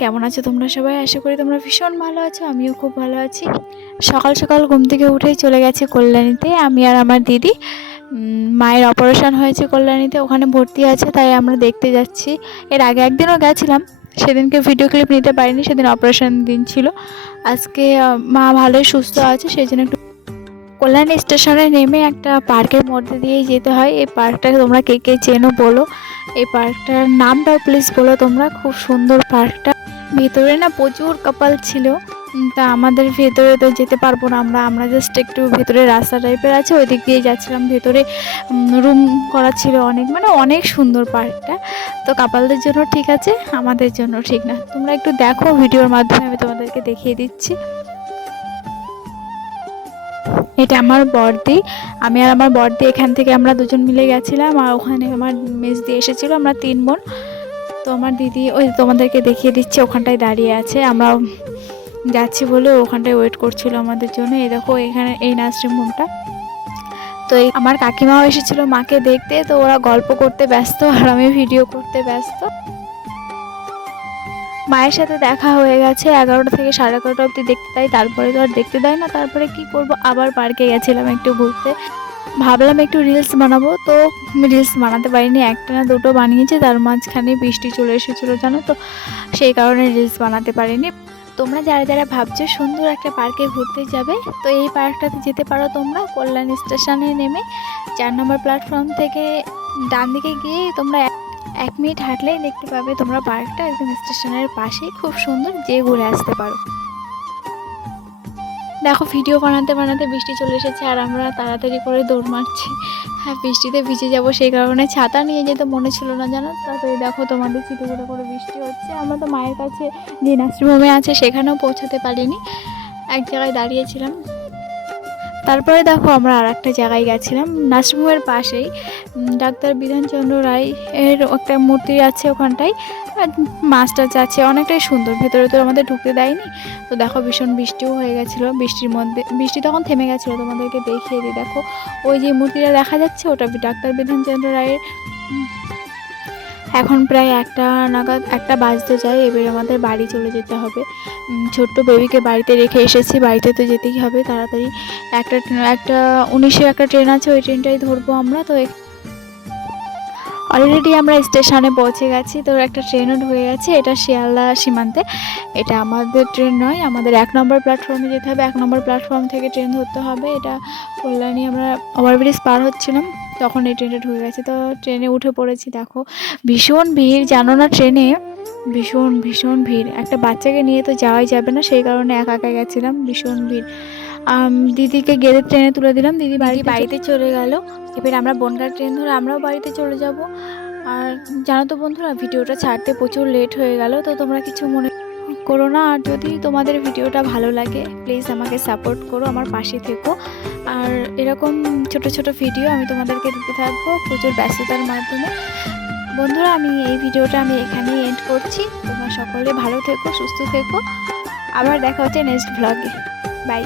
কেমন আছো তোমরা সবাই? আশা করি তোমরা ভীষণ ভালো আছো, আমিও খুব ভালো আছি। সকাল সকাল ঘুম থেকে উঠেই চলে গেছি কল্যাণীতে, আমি আর আমার দিদি। মায়ের অপারেশন হয়েছে কল্যাণীতে, ওখানে ভর্তি আছে, তাই আমরা দেখতে যাচ্ছি। এর আগে একদিনও গেছিলাম, সেদিনকে ভিডিও ক্লিপ নিতে পারিনি, সেদিন অপারেশন দিন ছিল। আজকে মা ভালোই সুস্থ আছে, সেই জন্য একটু কল্যাণী স্টেশনে নেমে একটা পার্কের মধ্যে দিয়েই যেতে হয়। এই পার্কটাকে তোমরা কে কে চেনো বলো, এই পার্কটার নামটাও প্লিজ বলো তোমরা। খুব সুন্দর পার্কটা। ভেতরে না প্রচুর কাপাল ছিল, তা আমাদের ভেতরে তো যেতে পারবো না, আমরা জাস্ট একটু ভেতরে রাস্তা টাইপের আছে ওই দিক দিয়ে যাচ্ছিলাম। ভেতরে রুম করা ছিল অনেক, মানে অনেক সুন্দর পার্কটা। তো কাপালদের জন্য ঠিক আছে, আমাদের জন্য ঠিক না। তোমরা একটু দেখো, ভিডিওর মাধ্যমে আমি তোমাদেরকে দেখিয়ে দিচ্ছি। এটা আমার বড়দি, আমি আর আমার বড়দি এখান থেকে আমরা দুজন মিলে গেছিলাম, আর ওখানে আমার মেজদি এসেছিলো, আমরা 3 বোন। তো আমার দিদি ওই তোমাদেরকে দেখিয়ে দিচ্ছে, ওখানটায় দাঁড়িয়ে আছে, আমরা যাচ্ছি বলে ওখানটায় ওয়েট করছিল আমাদের জন্য। এই দেখো এখানে এই নার্সিং হোমটা। তো এই আমার কাকিমাও এসেছিলো মাকে দেখতে, তো ওরা গল্প করতে ব্যস্ত আর আমি ভিডিও করতে ব্যস্ত। মায়ের সাথে দেখা হয়ে গেছে, 11টা থেকে 11:30 অবধি দেখতে দেয়, তারপরে তো আর দেখতে দেয় না। তারপরে কি করব, আবার পার্কে গেছিলাম একটু ঘুরতে। ভাবলাম একটু রিলস বানাবো, তো রিলস বানাতে পারিনি, একটা না দুটো বানিয়েছি, তার মাঝখানে বৃষ্টি চলে এসেছিলো জানো তো, সেই কারণে রিলস বানাতে পারিনি। তোমরা যারা যারা ভাবছো সুন্দর একটা পার্কে ঘুরতে যাবে, তো এই পার্কটাতে যেতে পারো তোমরা। কল্যাণী স্টেশনে নেমে 4 নম্বর প্ল্যাটফর্ম থেকে ডান দিকে গিয়ে তোমরা 1 মিনিট হাঁটলেই দেখতে পাবে তোমরা পার্কটা, একদম স্টেশনের পাশেই, খুব সুন্দর, যেয়ে ঘুরে আসতে পারো। দেখো ভিডিও বানাতে বানাতে বৃষ্টি চলে এসেছে, আর আমরা তাড়াতাড়ি করে দৌড় মারছি। হ্যাঁ, বৃষ্টিতে ভিজে যাব, সেই কারণে ছাতা নিয়ে যেতে মনে ছিল না জানো। তারপরে দেখো তোমাদের চিটে করে বৃষ্টি হচ্ছে। আমরা তো মায়ের কাছে যে নার্সিংহোমে আছে সেখানেও পৌঁছাতে পারিনি, এক জায়গায় দাঁড়িয়েছিলাম। তারপরে দেখো আমরা আর একটা জায়গায় গেছিলাম, নার্সিংহোমের পাশেই ডাক্তার বিধানচন্দ্র রায় এর একটা মূর্তি আছে ওখানটায়, মাছ টাছ আছে, অনেকটাই সুন্দর। ভেতরে তো আমাদের ঢুকতে দেয়নি। তো দেখো ভীষণ বৃষ্টিও হয়ে গেছিলো, বৃষ্টির মধ্যে, বৃষ্টি তখন থেমে গেছিলো, তোমাদেরকে দেখিয়ে দিই। দেখো ওই যে মূর্তিটা দেখা যাচ্ছে, ওটা ডাক্তার বিধানচন্দ্র রায়ের। এখন প্রায় 1টা নাগাদ, 1টা বাজতে যায়, এবারে আমাদের বাড়ি চলে যেতে হবে। ছোট্ট বেবিকে বাড়িতে রেখে এসেছি, বাড়িতে তো যেতেই হবে তাড়াতাড়ি। একটা 19-এ একটা ট্রেন আছে, ওই ট্রেনটাই ধরবো আমরা। তো অলরেডি আমরা স্টেশনে পৌঁছে গেছি, তো একটা ট্রেনও ঢুকে গেছে, এটা শিয়ালদা সীমান্তে। এটা আমাদের ট্রেন নয়, আমাদের 1 নম্বর প্ল্যাটফর্মে যেতে হবে, 1 নম্বর প্ল্যাটফর্ম থেকে ট্রেন ধরতে হবে। এটা কল্যাণী, আমরা ওভারব্রিজ পার হচ্ছিলাম তখন এই ট্রেনটা ঢুকে গেছে। তো ট্রেনে উঠে পড়েছি। দেখো ভীষণ ভিড় জানো না ট্রেনে, ভীষণ ভীষণ ভিড়। একটা বাচ্চাকে নিয়ে তো যাওয়াই যাবে না, সেই কারণে একা একা গেছিলাম, ভীষণ ভিড়। দিদিকে গেলে ট্রেনে তুলে দিলাম, দিদি বাড়িতে চলে গেল। এবার আমরা বনগাঁ ট্রেন ধরে আমরাও বাড়িতে চলে যাব। আর জানো তো বন্ধুরা, ভিডিওটা ছাড়তে প্রচুর লেট হয়ে গেল, তো তোমরা কিছু মনে করো না। আর যদি তোমাদের ভিডিওটা ভালো লাগে প্লিজ আমাকে সাপোর্ট করো, আমার পাশে থেকো। আর এরকম ছোট ছোট ভিডিও আমি তোমাদেরকে দিতে থাকবো প্রচুর ব্যস্ততার মাধ্যমে। বন্ধুরা, আমি এই ভিডিওটা এখানেই এন্ড করছি। তোমরা সকলে ভালো থেকো, সুস্থ থেকো। আবার দেখা হচ্ছে নেক্সট ব্লগে। বাই।